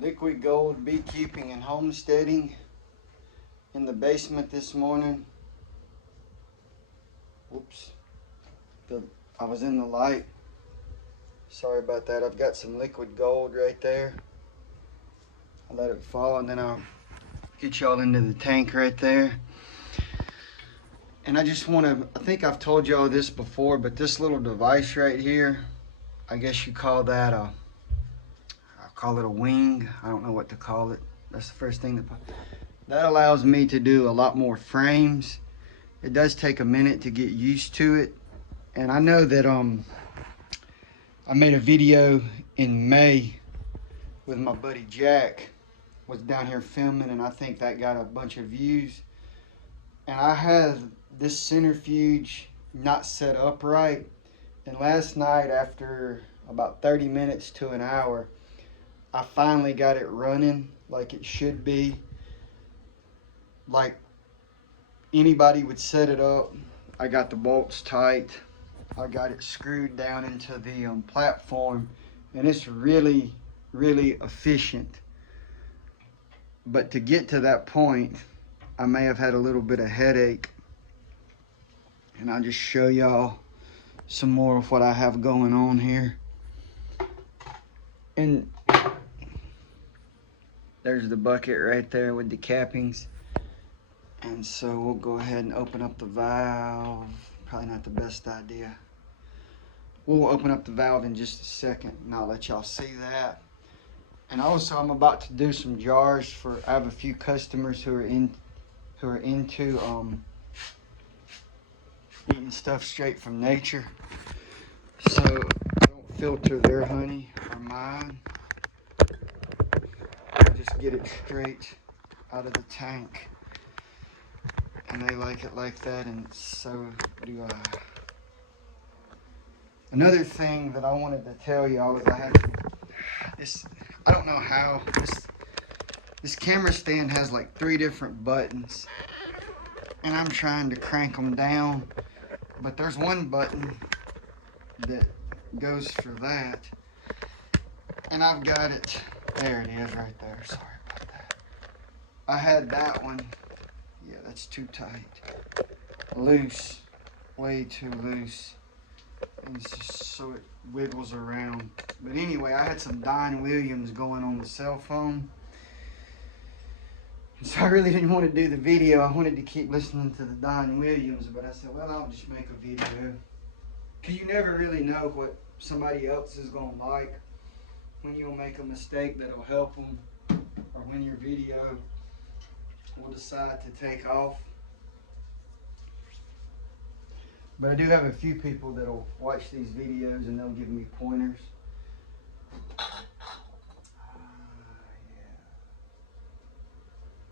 Liquid gold beekeeping and homesteading in the basement this morning. Whoops. I was in the light. Sorry about that. I've got some liquid gold right there. I let it fall and then I'll get y'all into the tank right there. And I just want to, I think I've told y'all this before, but this little device right here, I guess you call that a, I call it a wing. I don't know what to call it. That's the first thing that allows me to do a lot more frames. It does take a minute to get used to it. And I know that I made a video in May with my buddy Jack, was down here filming, and I think that got a bunch of views. And I have this centrifuge not set up right. And last night, after about 30 minutes to an hour, I finally got it running like it should be. Like anybody would set it up. I got the bolts tight. I got it screwed down into the platform, and it's really, really efficient. But to get to that point, I may have had a little bit of headache, and I'll just show y'all some more of what I have going on here. And there's the bucket right there with the cappings. And so we'll go ahead and open up the valve. Probably not the best idea. We'll open up the valve in just a second, and I'll let y'all see that. And also, I'm about to do some jars for. I have a few customers who are into eating stuff straight from nature. So I don't filter their honey or mine. I just get it straight out of the tank, and they like it like that, and so do I. Another thing that I wanted to tell y'all is I had this. I don't know how this camera stand has like 3 different buttons, and I'm trying to crank them down, but there's one button that goes for that, and I've got it. There it is right there. Sorry about that. I had that one. Yeah, that's too tight. Loose. Way too loose. And it's just so it wiggles around. But anyway, I had some Don Williams going on the cell phone. And so I really didn't want to do the video. I wanted to keep listening to the Don Williams, but I said, well, I'll just make a video. Because you never really know what somebody else is going to like. When you'll make a mistake that'll help them, or when your video will decide to take off. But I do have a few people that'll watch these videos and they'll give me pointers. Yeah.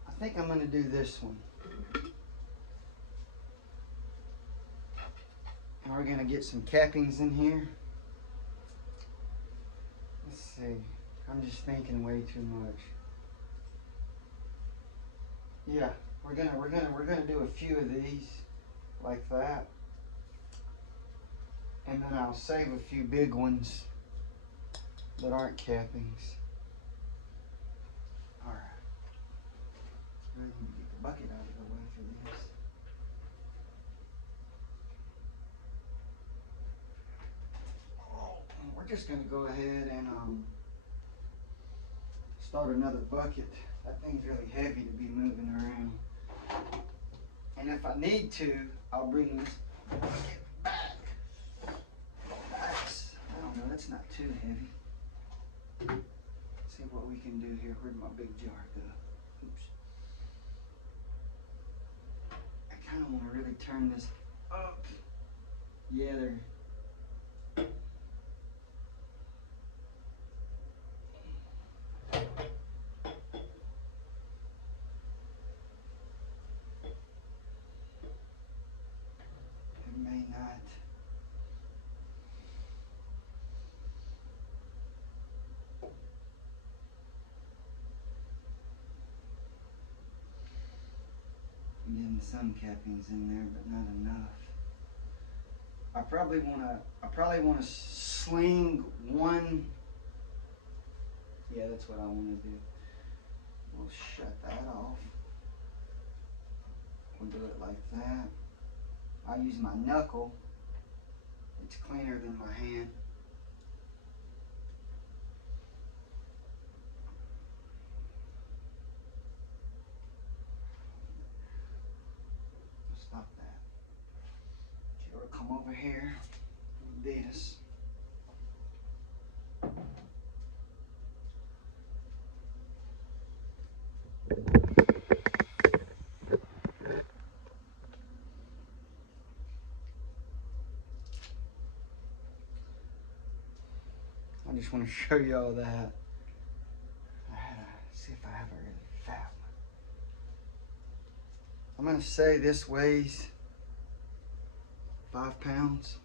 I think I'm going to do this one. And we're going to get some cappings in here. Let's see. I'm just thinking way too much. Yeah, we're gonna do a few of these like that. And then I'll save a few big ones that aren't cappings. Alright. Now you can get the bucket out of the way for this. Oh, we're just going to go ahead and start another bucket. That thing's really heavy to be moving around. And if I need to, I'll bring this bucket back. I don't know, that's not too heavy. Let's see what we can do here. Where'd my big jar go? Oops. I kind of want to really turn this up. Yeah, there. It may not. I'm getting some cappings in there, but not enough. I probably want to sling one. Yeah, that's what I want to do. We'll shut that off. We'll do it like that. I'll use my knuckle. It's cleaner than my hand. Stop that. Okay, we'll come over here with this. I just want to show you all that. See if I have a really fat one. I'm going to say this weighs 5 pounds.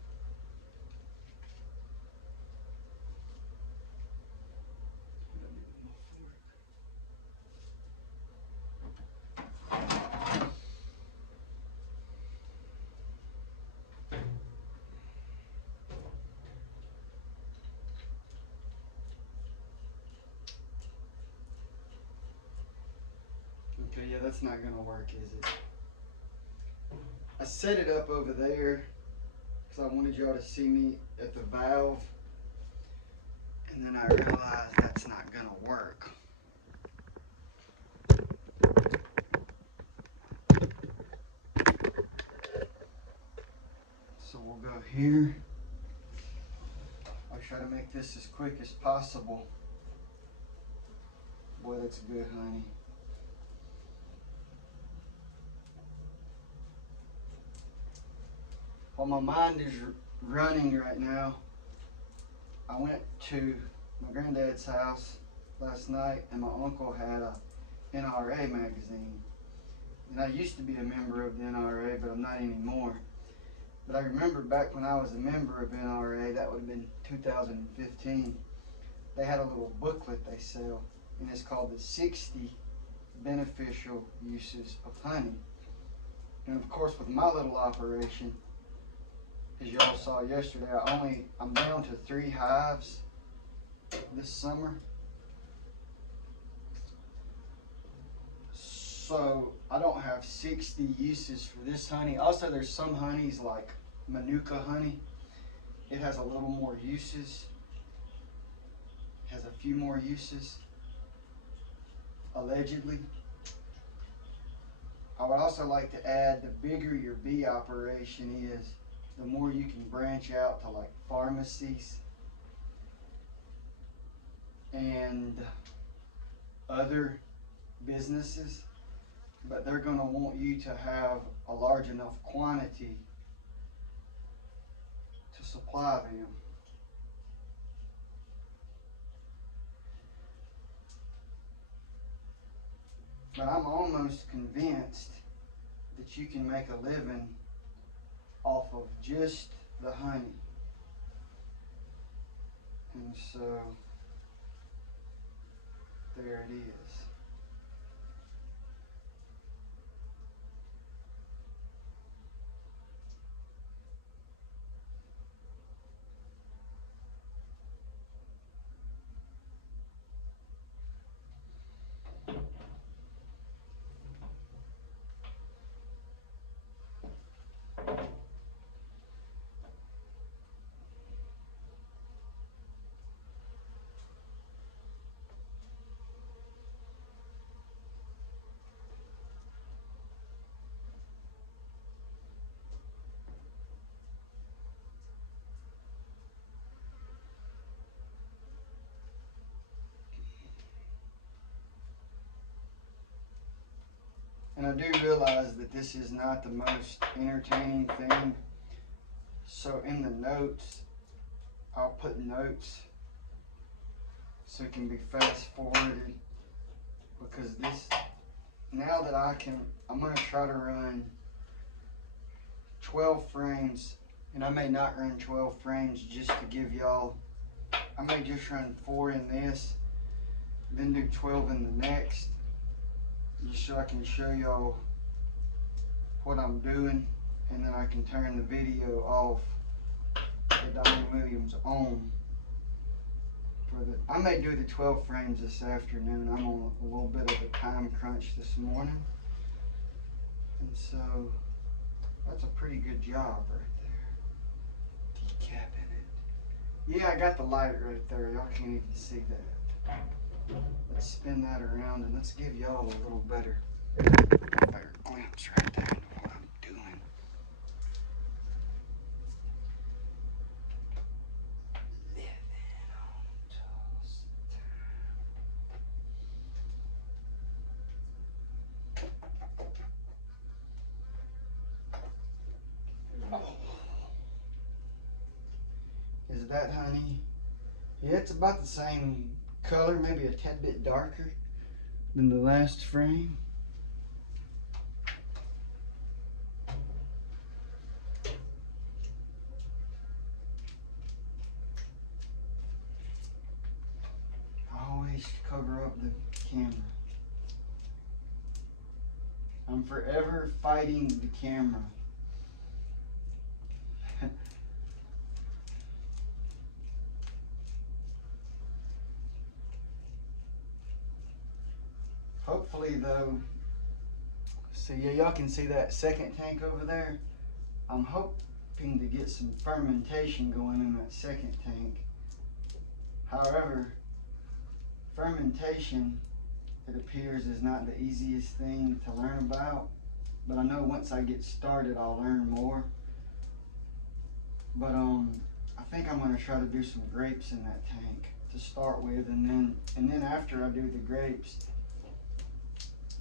Okay, yeah, that's not gonna work, is it? I set it up over there because I wanted y'all to see me at the valve, and then I realized that's not gonna work. So we'll go here. I'll try to make this as quick as possible. Boy, that's good, honey. While my mind is running right now, I went to my granddad's house last night, and my uncle had a NRA magazine. And I used to be a member of the NRA, but I'm not anymore. But I remember back when I was a member of NRA, that would have been 2015, they had a little booklet they sell, and it's called the 60 Beneficial Uses of Honey. And of course, with my little operation, as y'all saw yesterday, I'm down to 3 hives this summer. So I don't have 60 uses for this honey. Also, there's some honeys like Manuka honey. It has a little more uses. Has a few more uses, allegedly. I would also like to add, the bigger your bee operation is, the more you can branch out to like pharmacies and other businesses, but they're going to want you to have a large enough quantity to supply them. But I'm almost convinced that you can make a living off of just the honey. And so, there it is. And I do realize that this is not the most entertaining thing. So in the notes, I'll put notes so it can be fast forwarded. Because this, now that I'm going to try to run 12 frames. And I may not run 12 frames just to give y'all, I may just run 4 in this, then do 12 in the next. Just so I can show y'all what I'm doing, and then I can turn the video off, the Don Williams on, I may do the 12 frames this afternoon. I'm on a little bit of a time crunch this morning. And so that's a pretty good job right there. Decapping it. Yeah, I got the light right there. Y'all can't even see that. Let's spin that around and let's give y'all a little better glimpse right there into what I'm doing. Is that honey? Yeah, it's about the same color, maybe a tad bit darker than the last frame. Always cover up the camera. I'm forever fighting the camera. Hopefully though, see, yeah, y'all can see that second tank over there. I'm hoping to get some fermentation going in that second tank. However, fermentation, it appears, is not the easiest thing to learn about, but I know once I get started I'll learn more. But I think I'm going to try to do some grapes in that tank to start with, and then after I do the grapes,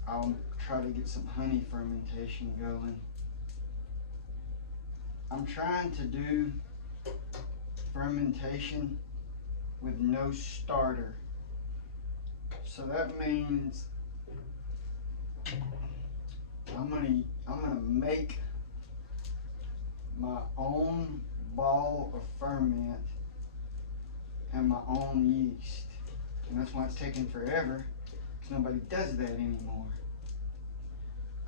I'll try to get some honey fermentation going. I'm trying to do fermentation with no starter. So that means I'm gonna make my own ball of ferment and my own yeast. And that's why it's taking forever, because nobody does that anymore.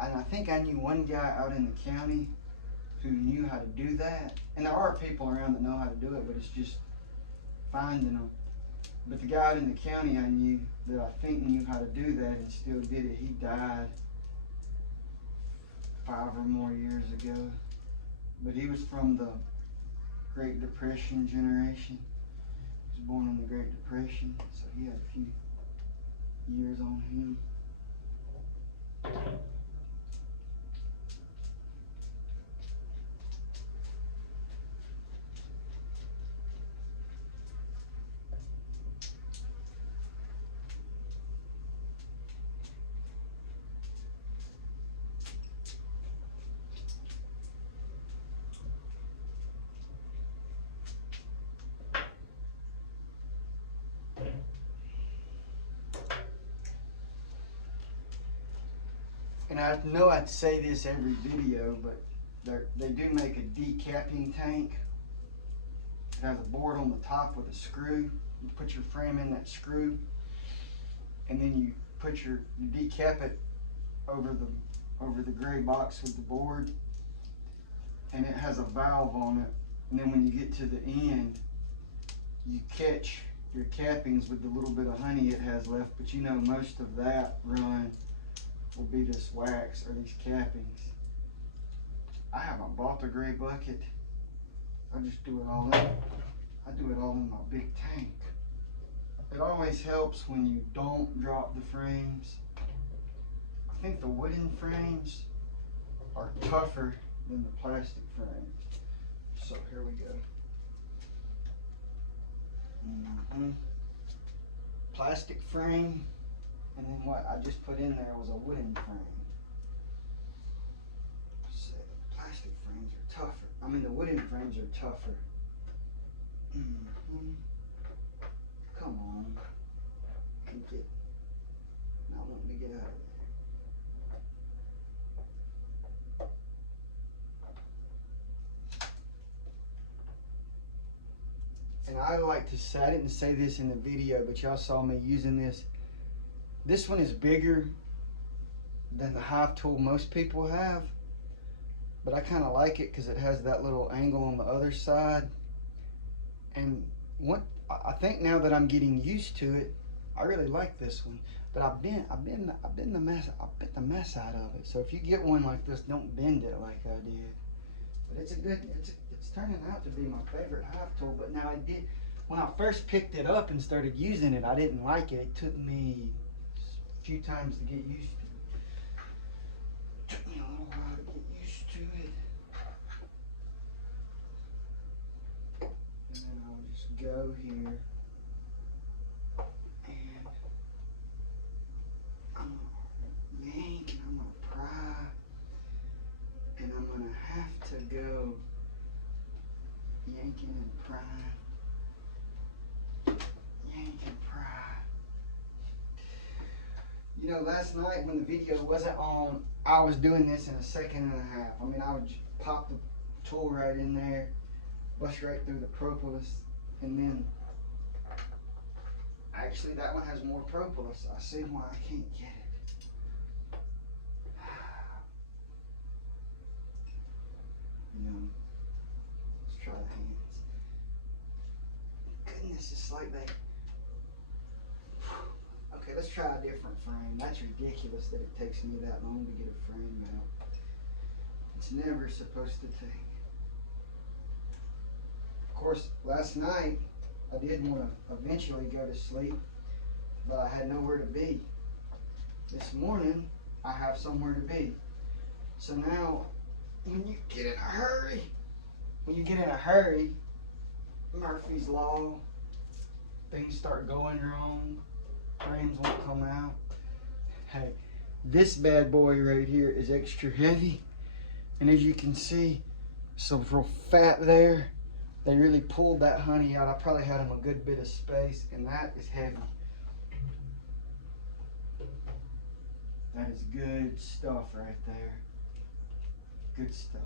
And I think I knew one guy out in the county who knew how to do that. And there are people around that know how to do it, but it's just finding them. But the guy out in the county I knew that I think knew how to do that and still did it, he died 5 or more years ago. But he was from the Great Depression generation. He was born in the Great Depression, so he had a few years on him. And I know I'd say this every video, but they do make a decapping tank. It has a board on the top with a screw. You put your frame in that screw, and then you decap it over the gray box with the board, and it has a valve on it. And then when you get to the end, you catch your cappings with the little bit of honey it has left. But you know, most of that run will be this wax or these cappings. I haven't bought the gray bucket. I just do it all in. I do it all in my big tank. It always helps when you don't drop the frames. I think the wooden frames are tougher than the plastic frames. So here we go. Plastic frame. And then what I just put in there was a wooden frame. So the plastic frames are tougher. I mean, the wooden frames are tougher. Come on. Not wanting to get out of there. And I like to say, I didn't say this in the video, but y'all saw me using this. This one is bigger than the hive tool most people have, but I kind of like it because it has that little angle on the other side. And I think now that I'm getting used to it, I really like this one. But I bent the mess out of it. So if you get one like this, don't bend it like I did. But it's turning out to be my favorite hive tool. But now when I first picked it up and started using it, I didn't like it. It took me a few times to get used to it. It took me a little while to get used to it. And then I'll just go here. And I'm gonna yank and I'm gonna pry. And I'm gonna have to go yanking and prying. Yank and pry. You know, last night when the video wasn't on, I was doing this in a second and a half. I mean, I would just pop the tool right in there, bust right through the propolis, and then actually that one has more propolis. I see why I can't get it. You know, let's try the hands. Goodness, it's like they... Okay, let's try a different frame. That's ridiculous that it takes me that long to get a frame out. It's never supposed to take. Of course, last night I did want to eventually go to sleep, but I had nowhere to be. This morning I have somewhere to be. So now, when you get in a hurry, Murphy's Law, things start going wrong. Frames won't come out. Hey, this bad boy right here is extra heavy, and as you can see, some real fat there. They really pulled that honey out. I probably had him a good bit of space, and that is heavy. That is good stuff right there. Good stuff.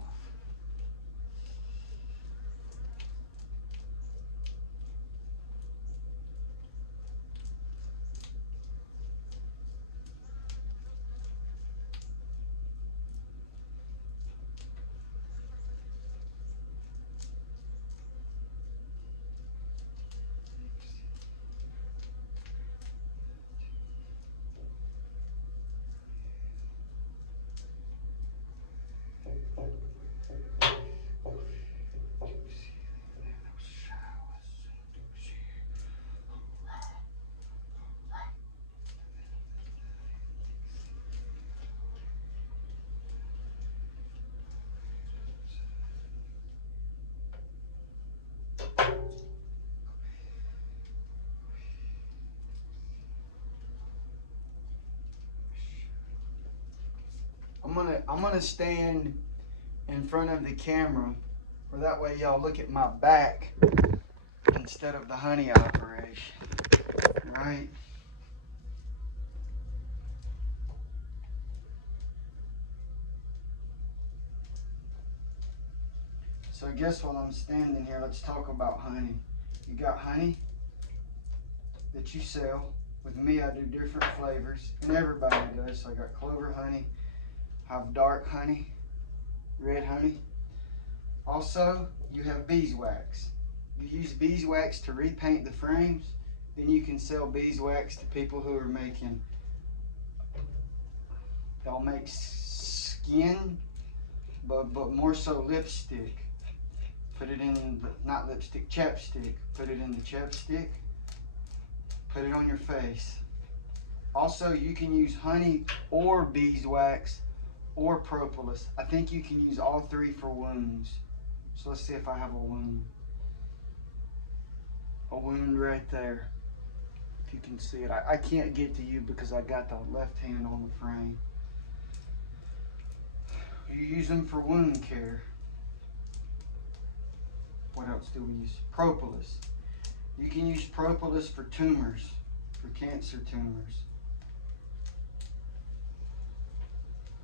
I'm gonna stand in front of the camera, or that way y'all look at my back instead of the honey operation, right? So I guess while I'm standing here, let's talk about honey. You got honey that you sell. With me, I do different flavors, and everybody does. So I got clover honey, I have dark honey, red honey. Also, you have beeswax. You use beeswax to repaint the frames. Then you can sell beeswax to people who are making, they'll make skin, but more so lipstick. Put it in, not lipstick, chapstick. Put it in the chapstick. Put it on your face. Also, you can use honey or beeswax or propolis. I think you can use all three for wounds. So let's see if I have a wound. A wound right there. If you can see it. I can't get to you because I got the left hand on the frame. You use them for wound care. What else do we use? Propolis. You can use propolis for tumors, for cancer tumors.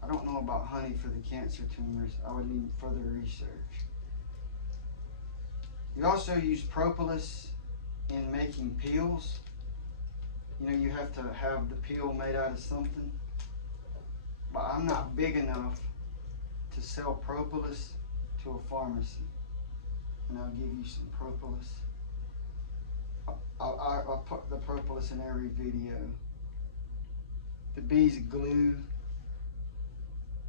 I don't know about honey for the cancer tumors. I would need further research. You also use propolis in making peels. You know, you have to have the peel made out of something. But I'm not big enough to sell propolis to a pharmacy. And I'll give you some propolis. I'll put the propolis in every video. The bees glue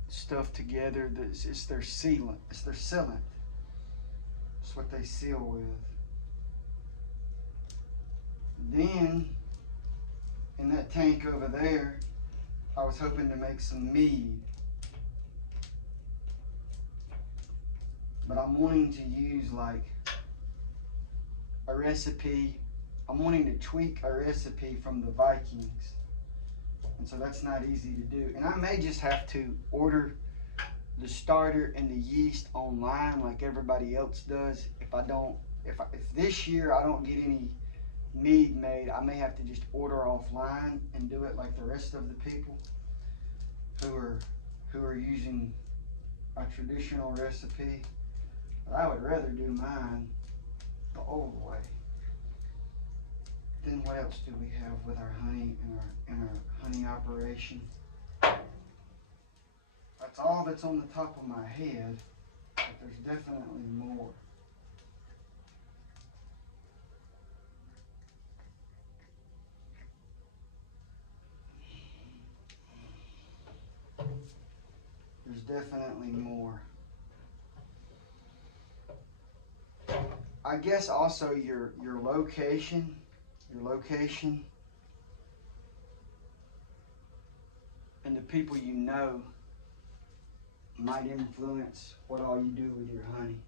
stuff together. It's their sealant. It's their sealant. It's what they seal with. Then, in that tank over there, I was hoping to make some mead. But I'm wanting to use like a recipe. I'm wanting to tweak a recipe from the Vikings. And so that's not easy to do. And I may just have to order the starter and the yeast online like everybody else does. If this year I don't get any mead made, I may have to just order offline and do it like the rest of the people who are using a traditional recipe. But I would rather do mine the old way. Then what else do we have with our honey and our honey operation? That's all that's on the top of my head, but there's definitely more. There's definitely more. I guess also your location and the people you know might influence what all you do with your honey.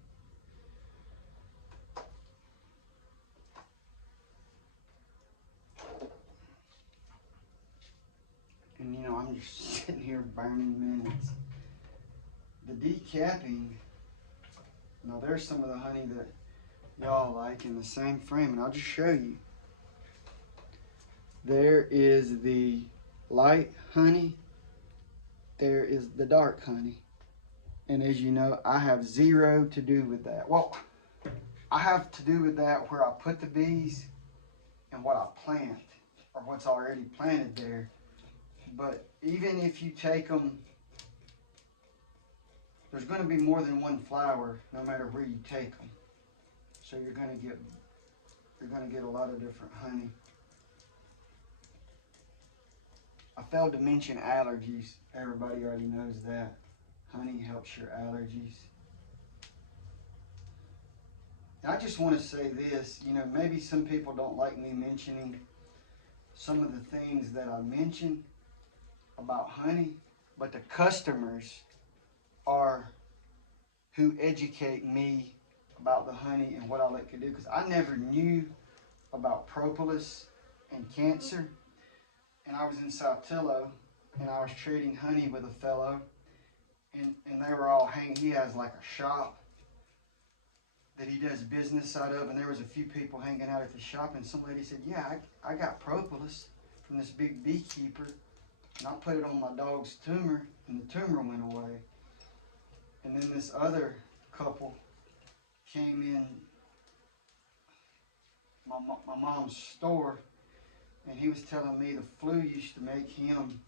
And you know, I'm just sitting here burning minutes. The decapping, now there's some of the honey that y'all like in the same frame, and I'll just show you. There is the light honey, there is the dark honey. And as you know, I have zero to do with that. Well, I have to do with that where I put the bees and what I plant, or what's already planted there. But even if you take them, there's going to be more than one flower no matter where you take them. So you're going to get a lot of different honey. I failed to mention allergies. Everybody already knows that. Honey helps your allergies. And I just want to say this, you know, maybe some people don't like me mentioning some of the things that I mentioned about honey, but the customers are who educate me about the honey and what all it could do, because I never knew about propolis and cancer. And I was in Saltillo and I was trading honey with a fellow, and they were all hanging. He has like a shop that he does business out of, and there was a few people hanging out at the shop, and some lady said, yeah, I got propolis from this big beekeeper, and I put it on my dog's tumor, and the tumor went away. And then this other couple came in my mom's store, and he was telling me the flu used to make him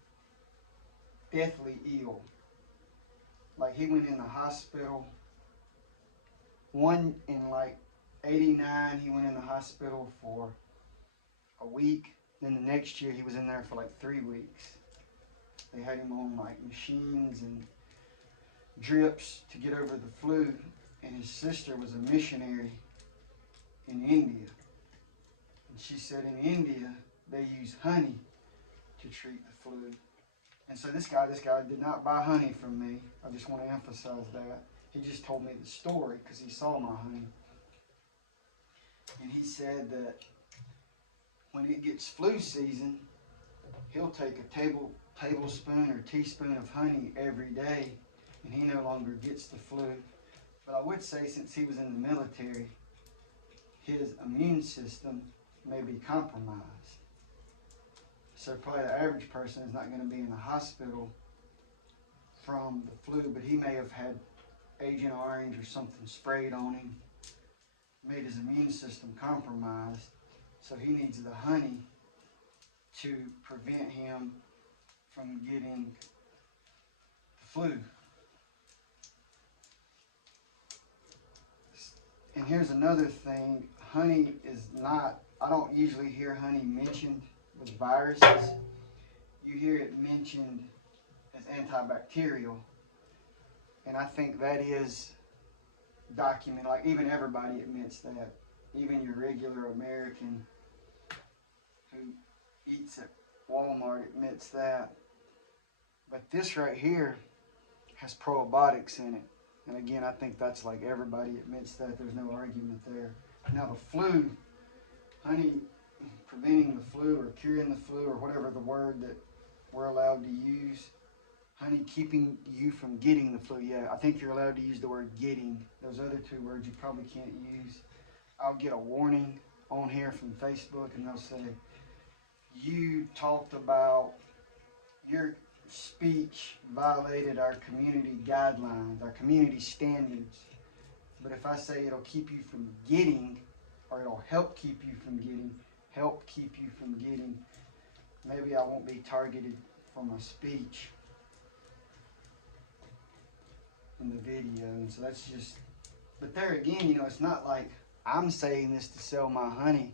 deathly ill. Like he went in the hospital. One in like 89, he went in the hospital for a week. Then the next year he was in there for like 3 weeks. They had him on like machines and drips to get over the flu. And his sister was a missionary in India. And she said in India, they use honey to treat the flu. And so this guy did not buy honey from me. I just want to emphasize that. He just told me the story because he saw my honey. And he said that when it gets flu season, he'll take a tablespoon or teaspoon of honey every day, and he no longer gets the flu. But I would say, since he was in the military, his immune system may be compromised. So probably the average person is not going to be in the hospital from the flu, but he may have had Agent Orange or something sprayed on him, made his immune system compromised, so he needs the honey to prevent him from getting the flu. And here's another thing, honey is not I don't usually hear honey mentioned with viruses. You hear it mentioned as antibacterial. And I think that is documented. Like, even everybody admits that. Even your regular American who eats at Walmart admits that. But this right here has probiotics in it. And again, I think that's like everybody admits that. There's no argument there. Now the flu, honey preventing the flu or curing the flu or whatever the word that we're allowed to use, honey keeping you from getting the flu. Yeah, I think you're allowed to use the word getting. Those other two words you probably can't use. I'll get a warning on here from Facebook and they'll say, you talked about your speech violated our community guidelines, our community standards. But if I say it'll keep you from getting, or it'll help keep you from getting, maybe I won't be targeted for my speech in the video. And so that's just, but there again, you know, it's not like I'm saying this to sell my honey.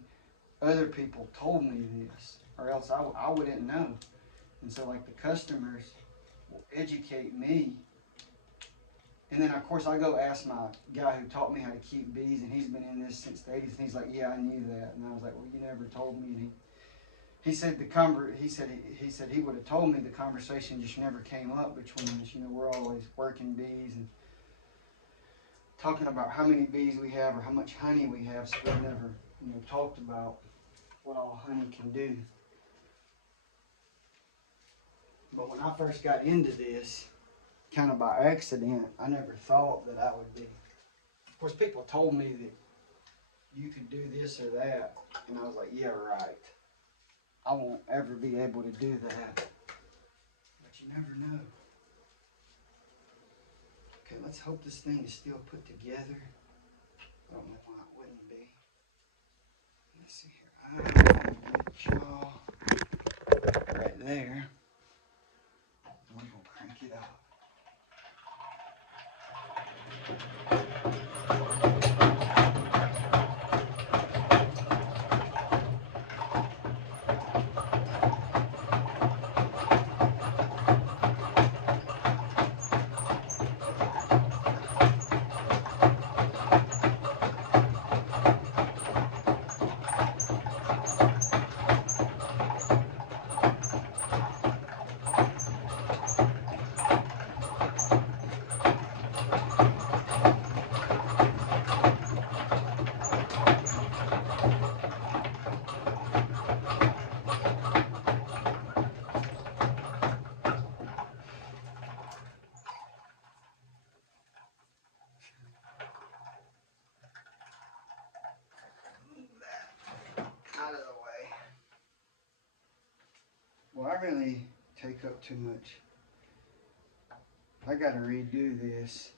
Other people told me this, or else I wouldn't know. And so like the customers will educate me. And then of course I go ask my guy who taught me how to keep bees, and he's been in this since the 80s, and he's like, yeah, I knew that. And I was like, well, you never told me. And he said he said he would have told me, the conversation just never came up between us. You know, we're always working bees and talking about how many bees we have or how much honey we have, so we've never, you know, talked about what all honey can do. But when I first got into this, kind of by accident, I never thought that I would be. Of course, people told me that you could do this or that, and I was like, yeah, right. I won't ever be able to do that. But you never know. Okay, let's hope this thing is still put together. I don't know why it wouldn't be. Let's see here. I'm gonna get y'all right there. We're gonna crank it up. Out of the way. Well, I really take up too much. I gotta redo this.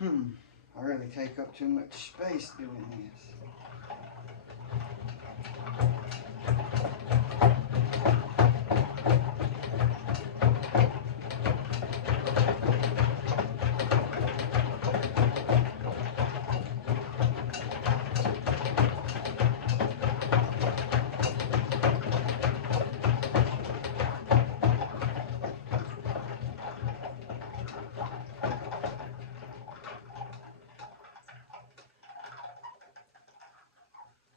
I really take up too much space doing this.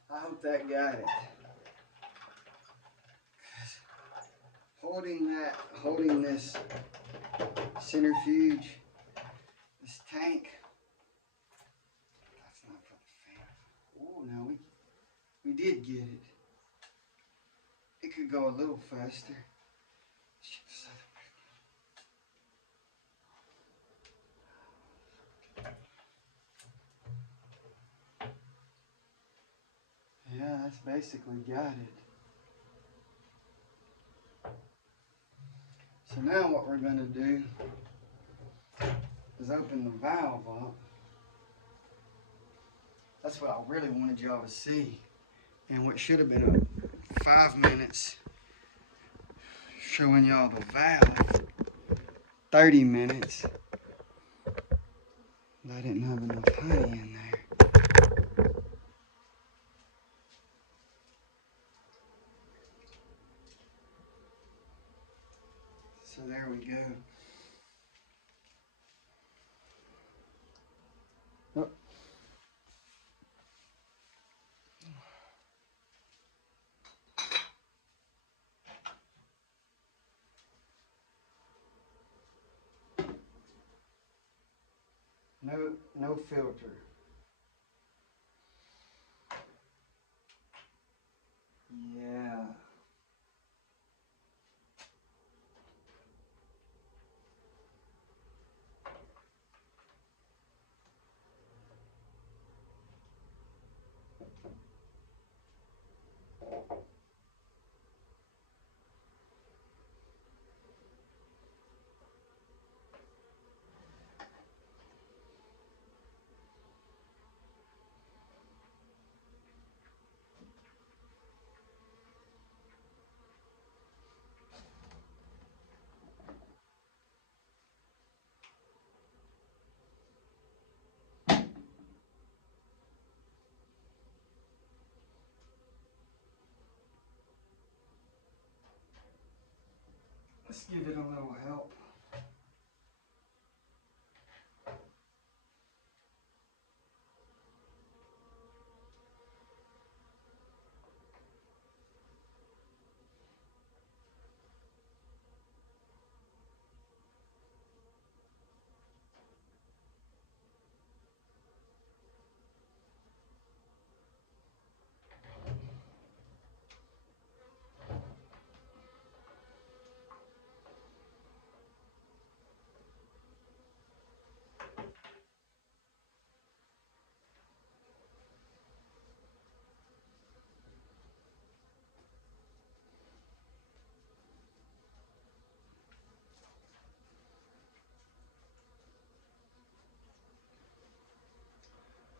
I hope that got it. Holding this centrifuge, this tank, that's not for the fan. Oh, no, we did get it. It could go a little faster. Yeah, that's basically got it. So now what we're going to do is open the valve up. That's what I really wanted y'all to see. And what should have been 5 minutes showing y'all the valve. 30 minutes. I didn't have enough honey in there. So there we go. Oh. No filter. Yeah. Let's give it a little help.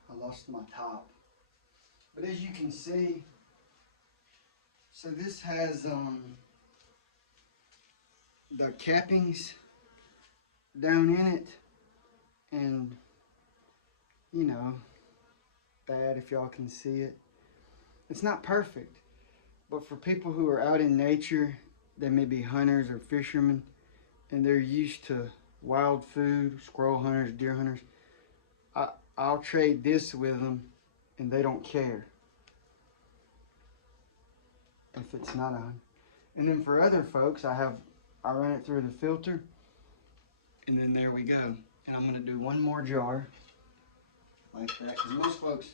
I lost my top. But as you can see, so this has the cappings down in it, and you know, that if y'all can see it. It's not perfect, but for people who are out in nature, they may be hunters or fishermen, and they're used to wild food, squirrel hunters, deer hunters, I'll trade this with them, and they don't care if it's not a hunt. And then for other folks, I run it through the filter, and then there we go. And I'm gonna do one more jar like that, because most folks,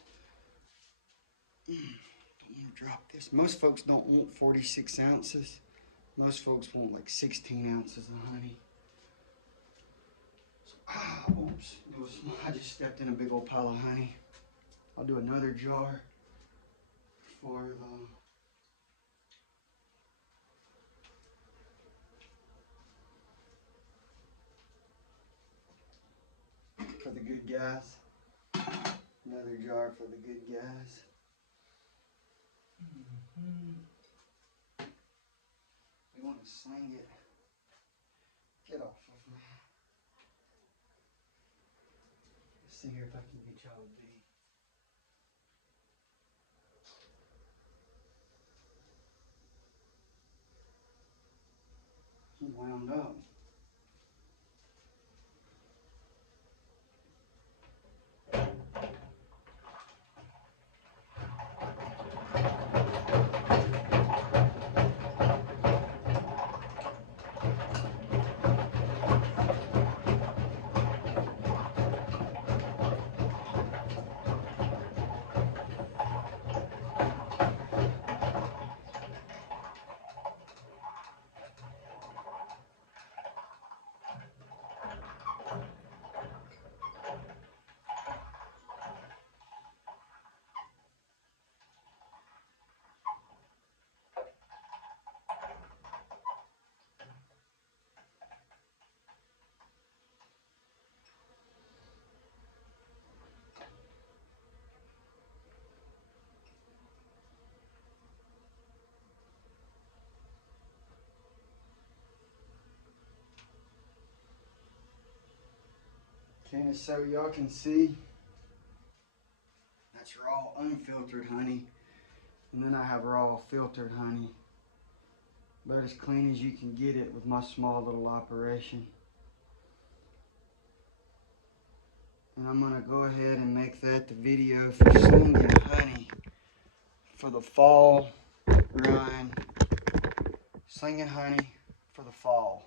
don't want to drop this. Most folks don't want 46 ounces. Most folks want like 16 ounces of honey. So, oops, I just stepped in a big old pile of honey. I'll do another jar for the good guys. Another jar for the good guys. We want to sling it. Get off of me. Let's see here if I can get y'all a bee. He wound up. Okay, so y'all can see, that's raw unfiltered honey. And then I have raw filtered honey. about as clean as you can get it with my small little operation. And I'm gonna go ahead and make that the video for slinging honey for the fall run. Slinging honey for the fall.